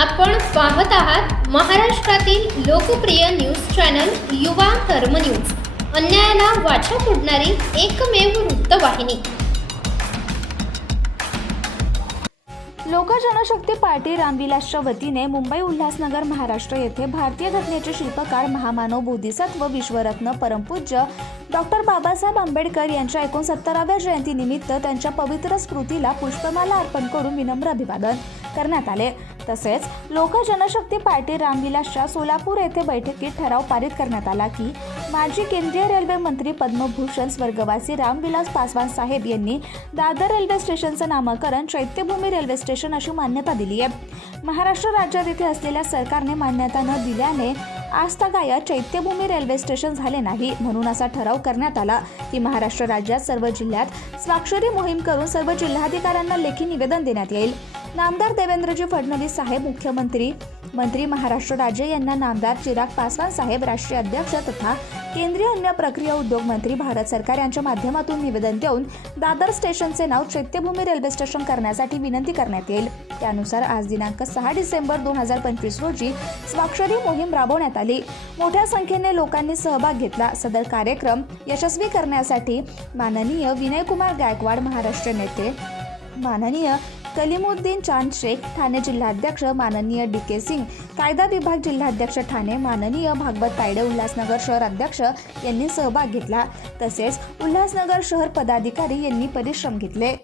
आपण पाहत आहात महाराष्ट्रातील लोकप्रिय न्यूज चॅनल युवा कर्म न्यूज. अन्यायाला वाचा फोडणारी एकमेव वृत्तवाहिनी. लोक जनशक्ती पार्टी रामविलासच्या वतीने मुंबई उल्हासनगर महाराष्ट्र येथे भारतीय घटनेचे शिल्पकार महामानव बोधिसत्व विश्वरत्न परमपूज्य डॉक्टर बाबासाहेब आंबेडकर यांच्या एकोणसत्तराव्या जयंतीनिमित्त त्यांच्या पवित्र स्मृतीला पुष्पमाला अर्पण करून विनम्र अभिवादन करण्यात आले. तसेच लोक जनशक्ती पार्टी रामविलासच्या सोलापूर येथे बैठकीत ठराव पारित करण्यात आला की माजी केंद्रीय रेल्वे मंत्री पद्मभूषण स्वर्गवासी रामविलास पासवान साहेब यांनी दादर रेल्वे स्टेशनचं नामकरण चैत्यभूमी रेल्वे स्टेशन अशी मान्यता दिली आहे. महाराष्ट्र राज्यात येथे असलेल्या सरकारने मान्यता न दिल्याने आजतागायत चैत्यभूमी रेल्वे स्टेशन झाले नाही म्हणून असा ठराव करण्यात आला की महाराष्ट्र राज्यात सर्व जिल्ह्यात स्वाक्षरी मोहीम करून सर्व जिल्हाधिकाऱ्यांना लेखी निवेदन देण्यात येईल. नामदार देवेंद्रजी फडणवीस साहेब मुख्यमंत्री मंत्री महाराष्ट्र राज्य यांना नामदार चिराग पासवान साहेब राष्ट्रीय अध्यक्ष तथा केंद्रीय अन्न प्रक्रिया उद्योग मंत्री भारत सरकार यांच्या माध्यमातून निवेदन देऊन दादर स्टेशनचे नाव चैत्यभूमी रेल्वे स्टेशन करण्यासाठी विनंती करण्यात येईल. त्यानुसार आज दिनांक सहा डिसेंबर दोन हजार पंचवीस रोजी स्वाक्षरी मोहीम राबवण्यात आली. मोठ्या संख्येने लोकांनी सहभाग घेतला. सदर कार्यक्रम यशस्वी करण्यासाठी माननीय विनयकुमार गायकवाड महाराष्ट्र नेते माननीय कलिमुद्दीन चांद शेख ठाणे जिल्हाध्यक्ष माननीय डी के सिंग कायदा विभाग जिल्हाध्यक्ष ठाणे माननीय भागवत तायडे उल्हासनगर शहर अध्यक्ष यांनी सहभाग घेतला. तसेच उल्हासनगर शहर पदाधिकारी यांनी परिश्रम घेतले.